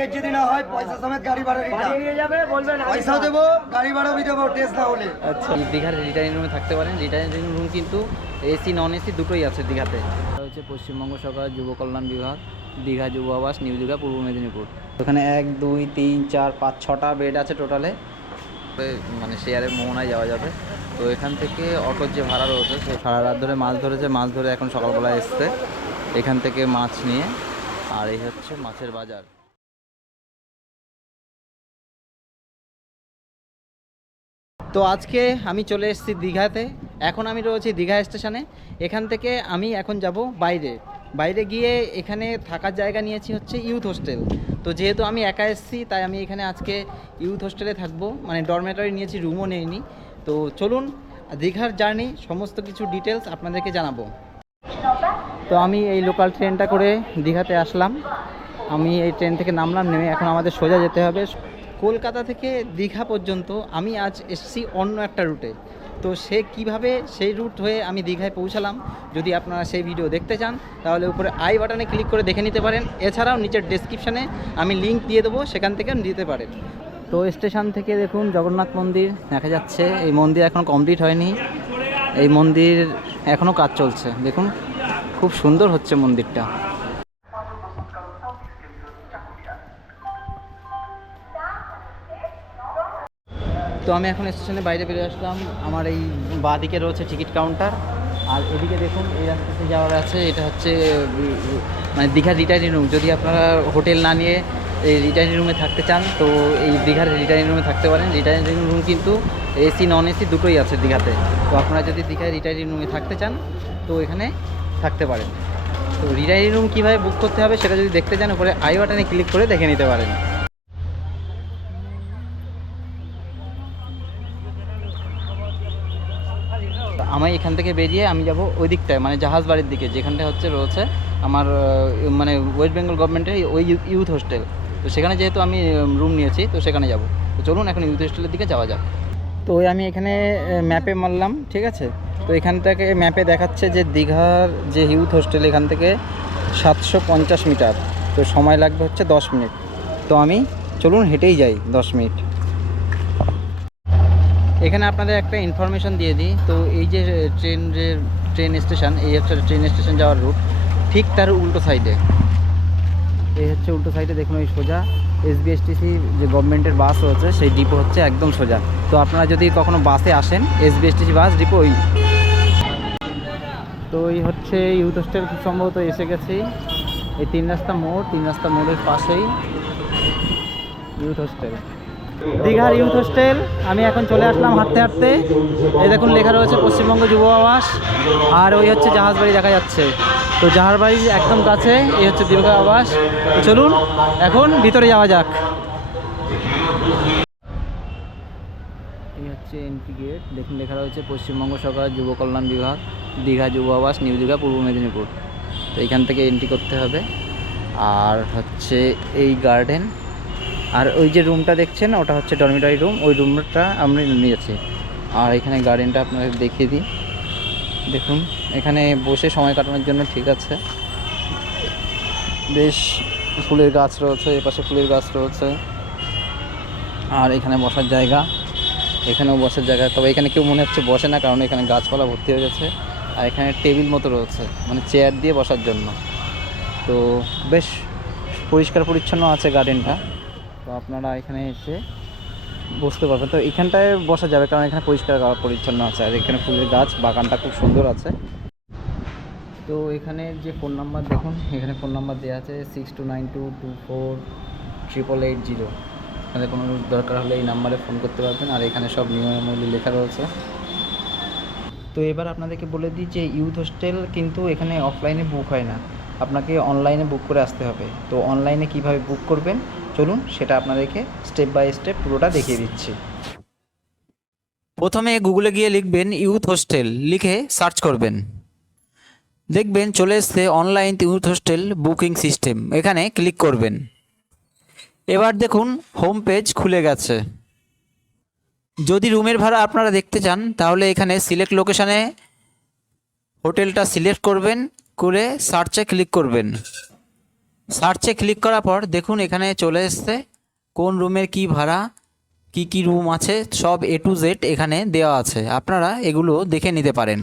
Test যদি না হয় পয়সা সমেত গাড়ি ভাড়া। নিয়ে যাবে বলবেন পয়সাও দেবো গাড়ি ভাড়াও দেবো টেস্ট না হলে। আচ্ছা দীঘার রিটার্নিং রুমে থাকতে পারেন। রিটার্নিং রুম কিন্তু এসি নন এসি দুটোই আছে দীঘাতে। এটা হচ্ছে পশ্চিমবঙ্গ সরকার যুব কল্যাণ বিভাগ দীঘা যুব আবাস নিউ দীঘা পূর্ব মেদিনীপুর। ওখানে এক দুই তিন চার পাঁচ ছটা বেড আছে টোটালে মানে শেয়ারে মোহনায় যাওয়া যাবে। তো এখান থেকে অটোর যে ভাড়া রয়েছে সে সারা রাত ধরে মাছ ধরেছে। মাছ ধরে এখন সকালবেলা এসছে। এখান থেকে মাছ নিয়ে। আর এই হচ্ছে মাছের বাজার। তো আজকে আমি চলে এসেছি দীঘাতে। এখন আমি রয়েছি দীঘা স্টেশনে। এখান থেকে আমি এখন যাব বাইরে। বাইরে গিয়ে এখানে থাকার জায়গা নিয়েছি হচ্ছে ইউথ হোস্টেল। তো যেহেতু আমি একা এসেছি, তাই আমি এখানে আজকে ইউথ হোস্টেলে থাকব। মানে ডরমেটরি নিয়েছি রুমও নেইনি। তো চলুন, দীঘার জার্নি সমস্ত কিছু ডিটেলস আপনাদেরকে জানাব। তো আমি এই লোকাল ট্রেনটা করে দীঘাতে আসলাম। আমি এই ট্রেন থেকে নামলাম, নেমে এখন আমাদের সোজা যেতে হবে। কলকাতা থেকে দীঘা পর্যন্ত আমি আজ এসেছি অন্য একটা রুটে তো সে কীভাবে সেই রুট হয়ে আমি দীঘায় পৌঁছালাম, যদি আপনারা সেই ভিডিও দেখতে চান, তাহলে উপরে আই বাটনে ক্লিক করে দেখে নিতে পারেন। এছাড়াও নিচের ডেসক্রিপশানে আমি লিঙ্ক দিয়ে দেবো, সেখান থেকে নিতে পারেন। তো স্টেশন থেকে দেখুন জগন্নাথ মন্দির, দেখা যাচ্ছে এই মন্দির এখন কমপ্লিট হয়নি। এই মন্দির এখনও কাজ চলছে, দেখুন। খুব সুন্দর হচ্ছে মন্দিরটা। তো আমি এখন স্টেশনের বাইরে বেরিয়ে আসলাম। আমার এই বাঁ দিকে রয়েছে টিকিট কাউন্টার। আর এদিকে দেখুন, এই রাস্তাতে যাওয়ার আছে, এটা হচ্ছে মানে দীঘার রিটায়ারিং রুম। যদি আপনারা হোটেল না নিয়ে এই রিটায়ারিং রুমে থাকতে চান, তো এই দীঘার রিটায়ারিং রুমে থাকতে পারেন। রিটার্নিং রুম কিন্তু এসি নন এসি দুটোই আছে দীঘাতে। তো আপনারা যদি দীঘায় রিটায়ারিং রুমে থাকতে চান, তো এখানে থাকতে পারেন। তো রিটার্নিং রুম কীভাবে বুক করতে হবে সেটা যদি দেখতে চান উপরে আই বাটনে ক্লিক করে দেখে নিতে পারেন। আমি এখান থেকে বেরিয়ে আমি যাব ওই দিকটায় মানে জাহাজ বাড়ির দিকে যেখানটা হচ্ছে রয়েছে আমার মানে ওয়েস্ট বেঙ্গল গভর্নমেন্টের ওই ইউথ হোস্টেল তো সেখানে যেহেতু আমি রুম নিয়েছি, তো সেখানে যাব। তো চলুন এখন ইউথ হোস্টেলের দিকে যাওয়া যাক। তো ওই আমি এখানে ম্যাপে মারলাম, ঠিক আছে? তো এখান থেকে ম্যাপে দেখাচ্ছে যে দীঘার যে ইউথ হোস্টেল এখান থেকে সাতশো পঞ্চাশ মিটার, তো সময় লাগবে হচ্ছে দশ মিনিট। তো আমি, চলুন হেঁটেই যাই দশ মিনিট। এখানে আপনাদের একটা ইনফরমেশন দিয়ে দিই। তো এই যে ট্রেন যে ট্রেন স্টেশন এই হচ্ছে ট্রেন স্টেশন যাওয়ার রুট ঠিক তার উল্টো সাইডে এই হচ্ছে উল্টো সাইডে দেখুন ওই সোজা। এসবিএসটিসি যে গভর্নমেন্টের বাস রয়েছে, সেই ডিপো হচ্ছে একদম সোজা। তো আপনারা যদি কখনো বাসে আসেন এসবিএসটিসি বাস ডিপো ওই। তো এই হচ্ছে ইউথ হোস্টেল সম্ভবত এসে গেছি। এই তিন রাস্তা মোড়, তিন রাস্তা মোড়ের পাশেই ইউথ হোস্টেল দীঘার ইউথ হোস্টেল আমি এখন চলে আসলাম হাঁটতে হাঁটতে। এই দেখুন, লেখা রয়েছে পশ্চিমবঙ্গ যুব আবাস। আর ওই হচ্ছে জাহাজবাড়ি দেখা যাচ্ছে। তো জাহাজ বাড়ির একদম কাছে, এই হচ্ছে দীর্ঘা আবাস। চলুন, এখন ভিতরে যাওয়া যাক। এই হচ্ছে এন্ট্রি গেট দেখুন, লেখা রয়েছে পশ্চিমবঙ্গ সরকার যুব কল্যাণ বিভাগ, দীঘা যুব আবাস, নিউ দীঘা, পূর্ব মেদিনীপুর। তো এখান থেকে এন্ট্রি করতে হবে। আর হচ্ছে এই গার্ডেন আর ওই যে রুমটা দেখছেন, ওটা হচ্ছে ডরমিটারি রুম ওই রুমটা আমরা নিয়েছি আর এখানে গার্ডেনটা আপনাদের দেখিয়ে দিই। দেখুন, এখানে বসে সময় কাটানোর জন্য ঠিক আছে। বেশ ফুলের গাছ রয়েছে এপাশে ফুলের গাছ রয়েছে। আর এখানে বসার জায়গা, এখানেও বসার জায়গা। তবে এখানে কেউ মনে হচ্ছে বসে না, কারণ এখানে গাছপালা ভর্তি হয়ে গেছে। আর এখানে টেবিল মতো রয়েছে মানে চেয়ার দিয়ে বসার জন্য। তো বেশ পরিষ্কার পরিচ্ছন্ন আছে গার্ডেনটা তো আপনারা এখানে এসে বসতে পারবেন। তো এখানটায় বসা যাবে কারণ এখানে পরিষ্কার পরিচ্ছন্ন আছে। আর এখানে ফুলের গাছ, বাগানটা খুব সুন্দর আছে। তো এখানে যে ফোন নাম্বার দেখুন, এখানে ফোন নাম্বার দেওয়া আছে six two nine two two four triple eight zero আপনাদের কোনো দরকার হলে এই নাম্বারে ফোন করতে পারবেন। আর এখানে সব নিয়মাবলী লেখা রয়েছে। তো এবার আপনাদেরকে বলে দিই যে ইউথ হোস্টেল কিন্তু এখানে অফলাইনে বুক হয় না। আপনাকে অনলাইনে বুক করে আসতে হবে। তো অনলাইনে কীভাবে বুক করবেন? চলুন সেটা আপনাদেরকে স্টেপ বাই স্টেপ পুরোটা দেখিয়ে দিচ্ছি। প্রথমে গুগলে গিয়ে লিখবেন ইউথ হোস্টেল লিখে সার্চ করবেন। দেখবেন চলে এসছে online youth hostel booking system এখানে ক্লিক করবেন। এবার দেখুন হোম পেজ খুলে গেছে। যদি রুমের ভাড়া আপনারা দেখতে চান, তাহলে এখানে সিলেক্ট লোকেশানে হোটেলটা সিলেক্ট করবেন। করে সার্চে ক্লিক করবেন। সার্চে ক্লিক করার পর দেখুন এখানে চলে এসছে, কোন রুমের কি ভাড়া, কি কি রুম আছে, সব এ টু জেড এখানে দেওয়া আছে। আপনারা এগুলো দেখে নিতে পারেন।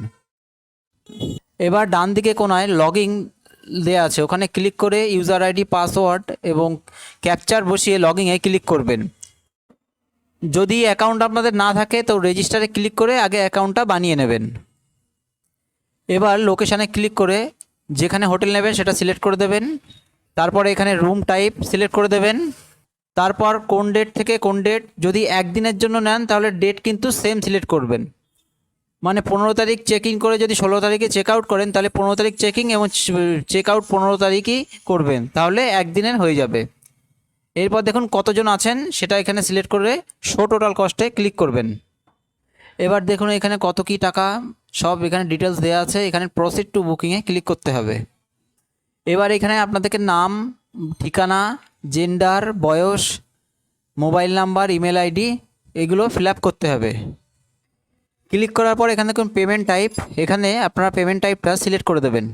এবার ডান দিকে কোনায় লগইন দেওয়া আছে, ওখানে ক্লিক করে ইউজার আইডি পাসওয়ার্ড এবং ক্যাপচার বসিয়ে লগইনে ক্লিক করবেন। যদি অ্যাকাউন্ট আপনাদের না থাকে, তো রেজিস্টারে ক্লিক করে আগে অ্যাকাউন্টটা বানিয়ে নেবেন। এবার লোকেশানে ক্লিক করে যেখানে হোটেল নেবেন সেটা সিলেক্ট করে দেবেন। তারপরে এখানে রুম টাইপ সিলেক্ট করে দেবেন। তারপর কোন ডেট থেকে কোন ডেট, যদি একদিনের জন্য নেন তাহলে ডেট কিন্তু সেম সিলেক্ট করবেন। মানে পনেরো তারিখ চেক ইন করে যদি ষোলো তারিখে চেক আউট করেন, তাহলে পনেরো তারিখ চেকিং এবং চেক আউট পনেরো তারিখই করবেন, তাহলে একদিনের হয়ে যাবে। এরপর দেখুন কতজন আছেন, সেটা এখানে সিলেক্ট করে শো টোটাল কস্টে ক্লিক করবেন। এবার দেখুন এখানে কত কি টাকা সব এখানে ডিটেলস দেওয়া আছে। এখানে প্রসিড টু বুকিংয়ে ক্লিক করতে হবে। এবার এখানে আপনাদেরকে নাম, ঠিকানা জেন্ডার বয়স মোবাইল নাম্বার ইমেল আইডি এগুলো ফিল করতে হবে। ক্লিক করার পর এখানে দেখুন পেমেন্ট টাইপ এখানে আপনারা পেমেন্ট টাইপটা সিলেক্ট করে দেবেন।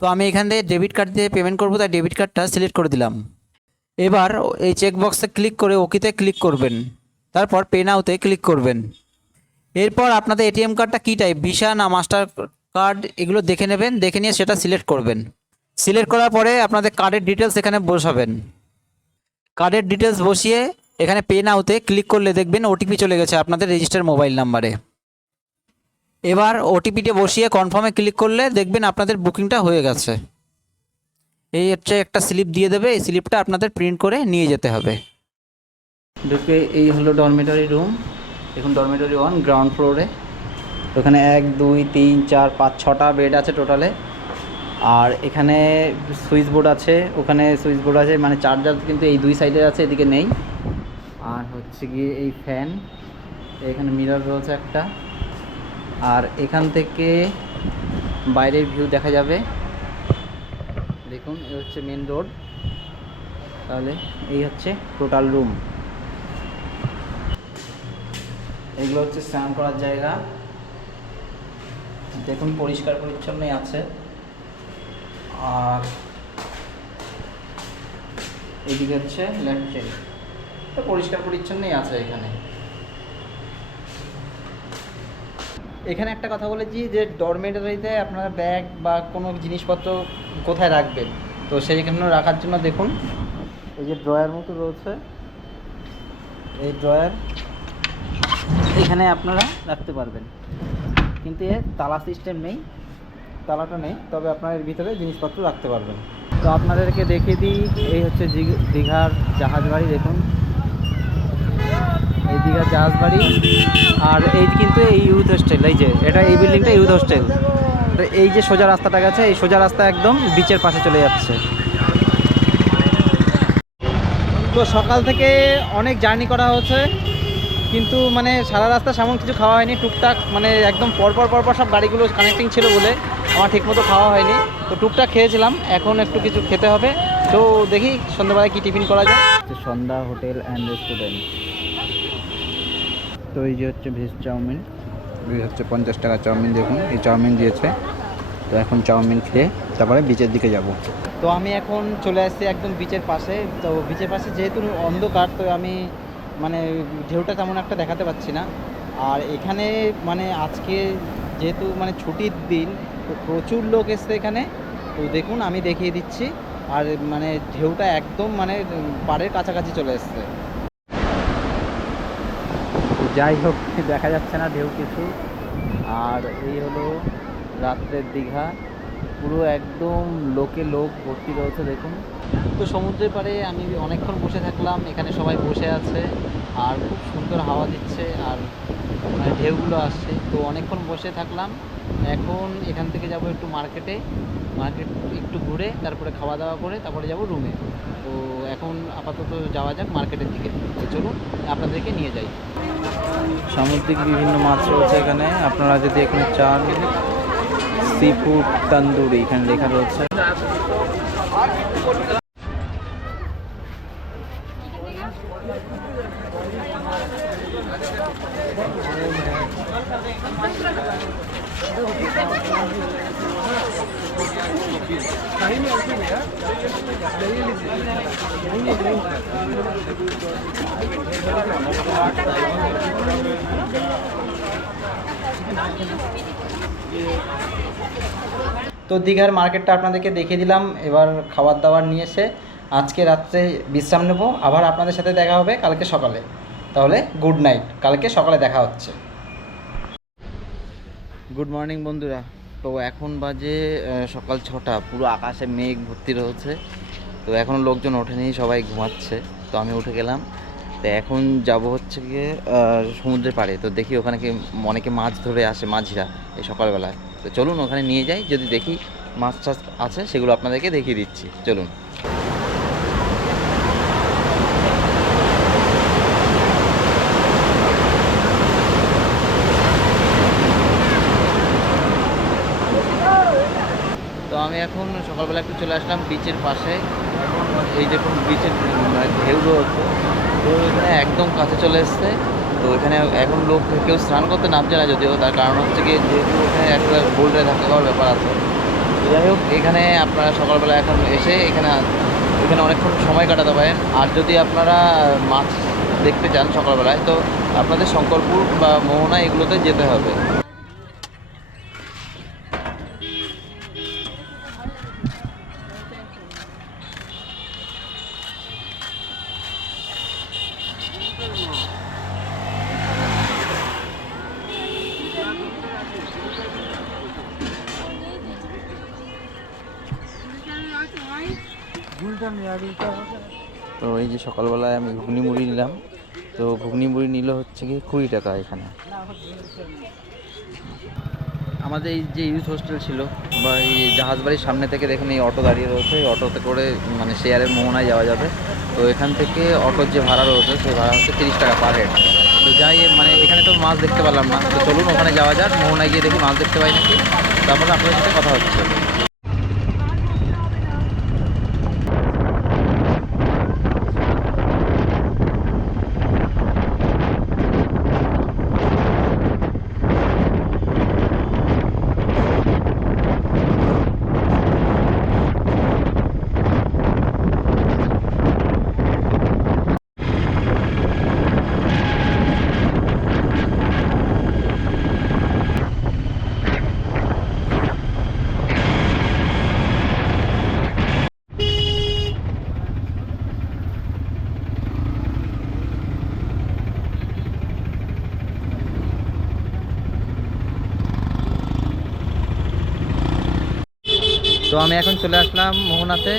তো আমি এখান থেকে ডেবিট কার্ড দিয়ে পেমেন্ট করব, তাই ডেবিট কার্ডটা সিলেক্ট করে দিলাম। এবার এই চেক বক্সে ক্লিক করে ওকিতে ক্লিক করবেন। তারপর পে নাওতে ক্লিক করবেন। এরপর আপনাদের এটিএম কার্ডটা কী টাইপ ভিসা না মাস্টার কার্ড এগুলো দেখে নেবেন, দেখে নিয়ে সেটা সিলেক্ট করবেন। সিলেক্ট করার পরে আপনাদের কার্ডের ডিটেলস এখানে বসাবেন। কার্ডের ডিটেলস বসিয়ে এখানে পে নাওতে ক্লিক করলে দেখবেন ওটিপি চলে গেছে আপনাদের রেজিস্টার মোবাইল নাম্বারে এবার ওটিপিটা বসিয়ে কনফার্মে ক্লিক করলে দেখবেন আপনাদের বুকিংটা হয়ে গেছে। এই হচ্ছে একটা স্লিপ দিয়ে দেবে, এই স্লিপটা আপনাদের প্রিন্ট করে নিয়ে যেতে হবে। ঢুকে এই হলো ডরমেটরি রুম দেখুন ডরমেটরি ওয়ান গ্রাউন্ড ফ্লোরে ওখানে এক, দুই, তিন, চার, পাঁচ, ছটা বেড আছে টোটালে আর এখানে সুইচ বোর্ড আছে, ওখানে সুইচ বোর্ড আছে মানে চার্জার কিন্তু এই দুই সাইডে আছে, এদিকে নেই। আর হচ্ছে গিয়ে এই ফ্যান এখানে মিরর রয়েছে একটা। আর এখান থেকে বাইরের ভিউ দেখা যাবে। দেখুন এ হচ্ছে মেন রোড তাহলে এই হচ্ছে টোটাল রুম এগুলো হচ্ছে স্নান করার জায়গা। দেখুন, পরিষ্কার পরিচ্ছন্নই আছে। আর এদিকে হচ্ছে ল্যাট্রিন পরিষ্কার পরিচ্ছন্নই আছে এখানে। এখানে একটা কথা বলেছি যে ডরমেটারিতে আপনারা ব্যাগ বা কোনো জিনিসপত্র কোথায় রাখবেন? তো সেইখানে রাখার জন্য দেখুন। এই যে ড্রয়ার মতো রয়েছে। এই ড্রয়ার এখানে আপনারা রাখতে পারবেন। কিন্তু এর তালা সিস্টেম নেই, তালাটা নেই, তবে আপনার এর ভিতরে জিনিসপত্র রাখতে পারবেন। তো আপনাদেরকে দেখিয়ে দিই, এই হচ্ছে দীঘার জাহাজ বাড়ি, দেখুন। এই দীঘার জাহাজ বাড়ি, আর এই কিন্তু এই ইউথ হোস্টেল এই যে, এটা এই বিল্ডিংটা ইউথ হোস্টেল এই যে সোজা রাস্তাটা গেছে, এই সোজা রাস্তা একদম বিচের পাশে চলে যাচ্ছে। তো সকাল থেকে অনেক জার্নি করা হচ্ছে। কিন্তু মানে সারা রাস্তা সেমন কিছু খাওয়া হয়নি টুকটাক মানে একদম পরপর পরপর সব গাড়িগুলো কানেক্টিং ছিল বলে আমার ঠিকমতো খাওয়া হয়নি। তো টুকটাক খেয়েছিলাম এখন একটু কিছু খেতে হবে। তো দেখি সন্ধ্যাবেলায় কি টিফিন করা যায়। সন্ধ্যা হোটেল অ্যান্ড রেস্টুরেন্ট তো এই যে হচ্ছে ভেজ চাউমিন। এই হচ্ছে পঞ্চাশ টাকা চাউমিন দেখুন এই চাউমিন দিয়েছে। তো এখন চাউমিন খেয়ে তারপরে বিচের দিকে যাব। তো আমি এখন চলে আসছি একদম বিচের পাশে। তো বিচের পাশে যেহেতু অন্ধকার তো আমি মানে ঢেউটা তেমন একটা দেখাতে পাচ্ছি না। আর এখানে মানে আজকে যেহেতু মানে ছুটির দিন, তো প্রচুর লোক এসছে এখানে। তো দেখুন, আমি দেখিয়ে দিচ্ছি। আর মানে ঢেউটা একদম মানে পাড়ের কাছাকাছি চলে এসছে। যাই হোক, দেখা যাচ্ছে না ঢেউ কিছু। আর এই হলো রাত্রের দীঘা। পুরো একদম লোকে লোক ভর্তি রয়েছে, দেখুন। তো সমুদ্রের পাড়ে আমি অনেকক্ষণ বসে থাকলাম, এখানে সবাই বসে আছে, আর খুব সুন্দর হাওয়া দিচ্ছে, আর মানে ঢেউগুলো আসছে। তো অনেকক্ষণ বসে থাকলাম, এখন এখান থেকে যাব একটু মার্কেটে, মার্কেট একটু ঘুরে, তারপরে খাওয়া দাওয়া করে, তারপরে যাব রুমে তো এখন আপাতত যাওয়া যাক মার্কেটের দিকে। চলুন, আপনাদেরকে নিয়ে যাই। সামুদ্রিক বিভিন্ন মাছ রয়েছে এখানে, আপনারা যদি এখানে চান সি ফুড তান্দুরি এখানে লেখা রয়েছে তো দীঘার মার্কেটটা আপনাদেরকে দেখিয়ে দিলাম, এবার খাবার দাবার নিয়ে এসে আজকে রাত্রে বিশ্রাম নেব। আবার আপনাদের সাথে দেখা হবে কালকে সকালে। তাহলে গুড নাইট কালকে সকালে দেখা হচ্ছে। গুড মর্নিং বন্ধুরা। তো এখন বাজে সকাল ছটা। পুরো আকাশে মেঘ ভর্তি রয়েছে। তো এখনও লোকজন ওঠেনি, সবাই ঘুমাচ্ছে। তো আমি উঠে গেলাম। তো এখন যাব হচ্ছে গিয়ে সমুদ্রের পাড়ে। তো দেখি ওখানে কি অনেকে মাছ ধরে আসে, মাঝিরা, এই সকালবেলায়। তো চলুন ওখানে নিয়ে যাই, যদি দেখি মাছ টাছ আছে, সেগুলো আপনাদেরকে দেখিয়ে দিচ্ছি। চলুন তো আমি এখন সকালবেলা একটু চলে আসলাম বিচের পাশে। এই দেখুন বিচের ঢেউ রয়েছে তো এখানে একদম কাছে চলে এসছে। তো এখানে এখন লোক কেউ স্নান করতে নামছে না যদিও, তার কারণ হচ্ছে কি যেহেতু এখানে একটা বোল্ডে ধাক্কা খাওয়ার ব্যাপার আছে। তো যাই হোক, এখানে আপনারা সকালবেলা এখন এসে এখানে এখানে অনেকক্ষণ সময় কাটাতে পারেন। আর যদি আপনারা মাছ দেখতে চান সকালবেলায়, তো আপনাদের শঙ্করপুর বা মোহনা এগুলোতে যেতে হবে। তো এই যে সকালবেলায় আমি ঘুগনি মুড়ি নিলাম। তো ঘুগনি মুড়ি নিল হচ্ছে কি কুড়ি টাকা এখানে। আমাদের এই যে ইউথ হোস্টেল ছিল বা এই জাহাজবাড়ির সামনে থেকে দেখুন এই অটো দাঁড়িয়ে রয়েছে। এই অটোতে করে মানে শেয়ারের মোহনায় যাওয়া যাবে। তো এখান থেকে অটোর যে ভাড়া রয়েছে, সেই ভাড়া হচ্ছে তিরিশ টাকা পার হেড তো যাই মানে এখানে তো মাছ দেখতে পারলাম না। তো চলুন ওখানে যাওয়া যাক। মোহনায় গিয়ে দেখি মাছ দেখতে পাই নাকি। তারপরে আপনাদের সাথে কথা হচ্ছে। তো আমি এখন চলে আসলাম মোহনাতে।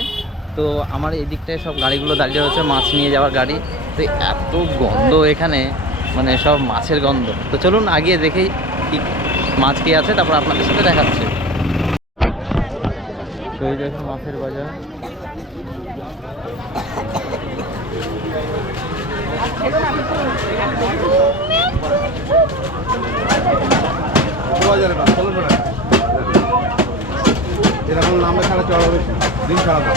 তো আমার এই দিকটায় সব গাড়িগুলো দাঁড়িয়ে রয়েছে, মাছ নিয়ে যাওয়ার গাড়ি। তো এত গন্ধ এখানে মানে সব মাছের গন্ধ। তো চলুন আগে দেখেই কি মাছ কি আছে, তারপর আপনাদের সাথে দেখাচ্ছে। তো মাছের বাজার। এরকম নামে ছাড়া চড়া হবে দিন ছাড়া হবে।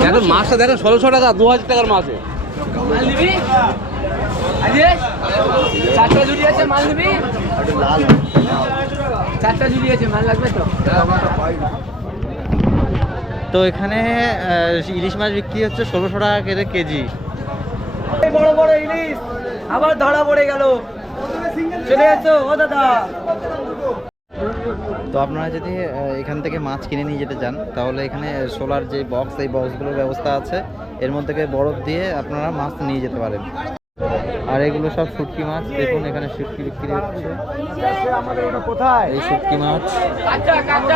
দেখেন মাছটা দেখেন ষোলোশো টাকা দু হাজার টাকার মাছ চারটা ঝুড়ি আছে মাল নিবি? চারটা ঝুড়ি আছে মাল লাগবে তো? তো এখানে ইলিশ মাছ বিক্রি হচ্ছে ষোলোশো টাকা কেজি। বড় বড় ইলিশ আবার ধরা পড়ে গেল। তো আপনারা যদি এখান থেকে মাছ কিনে নিয়ে যেতে চান, তাহলে এখানে সোলার যে বক্স এই বক্সগুলোর ব্যবস্থা আছে। এর মধ্যে থেকে বরফ দিয়ে আপনারা মাছ নিয়ে যেতে পারেন। আর এগুলো সব শুটকি মাছ, দেখুন এখানে শুটকি বিক্রি হচ্ছে। এই শুটকি মাছ,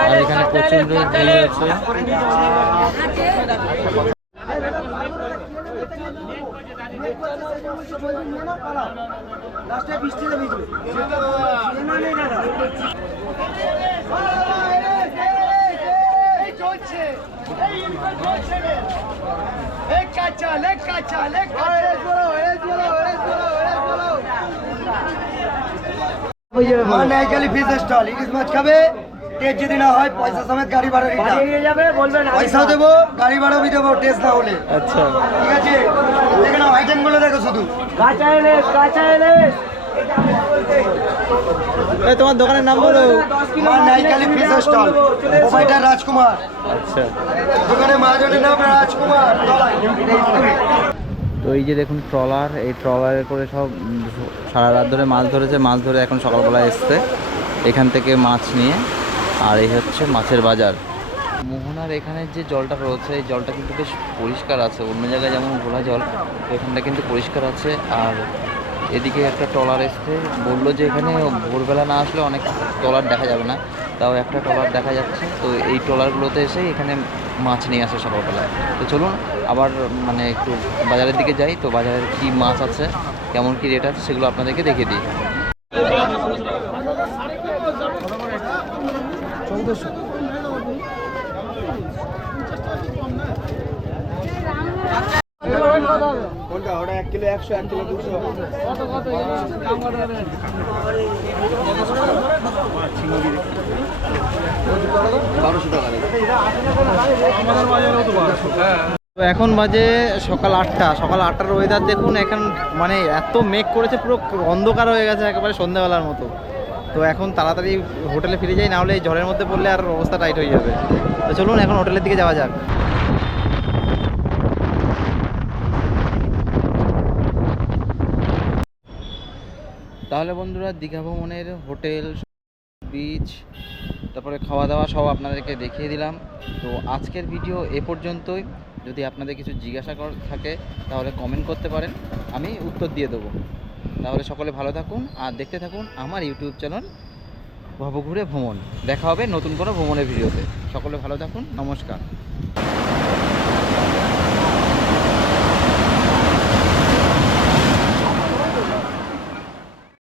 আর এখানে রয়েছে লাস্টে বৃষ্টিতে ভিজবে। না নেই দাদা চলছে এই ইনকাম চলছে এই কাঁচা লে কাঁচা লে কাঁচা বলো এই বলো এই বলো এই বলো মানে খালি ফিশ স্টল ইলিশ মাছ খাবে? টেস্ট যদি না হয় পয়সা সমেত গাড়ি ভাড়া নিয়ে যাবে বলবেন পয়সাও দেবো গাড়ি ভাড়াও দেবো টেস্ট না হলে। আচ্ছা। ঠিক আছে? দেখে নাও আইটেমগুলো দেখো শুধু। এই তোমার দোকানের নাম বলো। Ma Naikali fish stall provider Rajkumar. আচ্ছা। দোকানে মহাজনের নাম রাজকুমার তো এই যে দেখুন ট্রলার এই ট্রলারে করে সব সারা রাত ধরে মাছ ধরেছে মাছ ধরে এখন সকালবেলা এসছে। এখান থেকে মাছ নিয়ে আর এই হচ্ছে মাছের বাজার। মোহনার এখানে যে জলটা রয়েছে, এই জলটা কিন্তু বেশ পরিষ্কার আছে। অন্য জায়গায় যেমন ঘোলা জল এখানটা কিন্তু পরিষ্কার আছে। আর এদিকে একটা ট্রলার এসছে। বলল যে এখানে ভোরবেলা না আসলে অনেক ট্রলার দেখা যাবে না। তাও একটা ট্রলার দেখা যাচ্ছে। তো এই ট্রলারগুলোতে এসে এখানে মাছ নিয়ে আসে সকালবেলায়। তো চলুন, আবার মানে একটু বাজারের দিকে যাই। তো বাজারের কি মাছ আছে, কেমন কি রেট আছে, সেগুলো আপনাদেরকে দেখিয়ে দিই। ওটা এক কিলো, একশো, এক কিলো, দুশো। এখন বাজে সকাল আটটা। সকাল আটটার ওয়েদার দেখুন, এখন মানে এত মেঘ করেছে, পুরো অন্ধকার হয়ে গেছে, একেবারে সন্ধ্যাবেলার মতো। তো এখন তাড়াতাড়ি হোটেলে ফিরে যাই নাহলে এই ঝড়ের মধ্যে পড়লে আর অবস্থা টাইট হয়ে যাবে। তো চলুন, এখন হোটেলের দিকে যাওয়া যাক। তাহলে বন্ধুরা দীঘা ভ্রমণের হোটেল বিচ তারপরে খাওয়া দাওয়া সব আপনাদেরকে দেখিয়ে দিলাম। তো আজকের ভিডিও এ পর্যন্তই। যদি আপনাদের কিছু জিজ্ঞাসা কর থাকে, তাহলে কমেন্ট করতে পারেন। আমি উত্তর দিয়ে দেবো। তাহলে সকলে ভালো থাকুন আর দেখতে থাকুন আমার ইউটিউব চ্যানেল ভবঘুরে ভ্রমণ। দেখা হবে নতুন কোনো ভ্রমণের ভিডিওতে সকলে ভালো থাকুন। নমস্কার।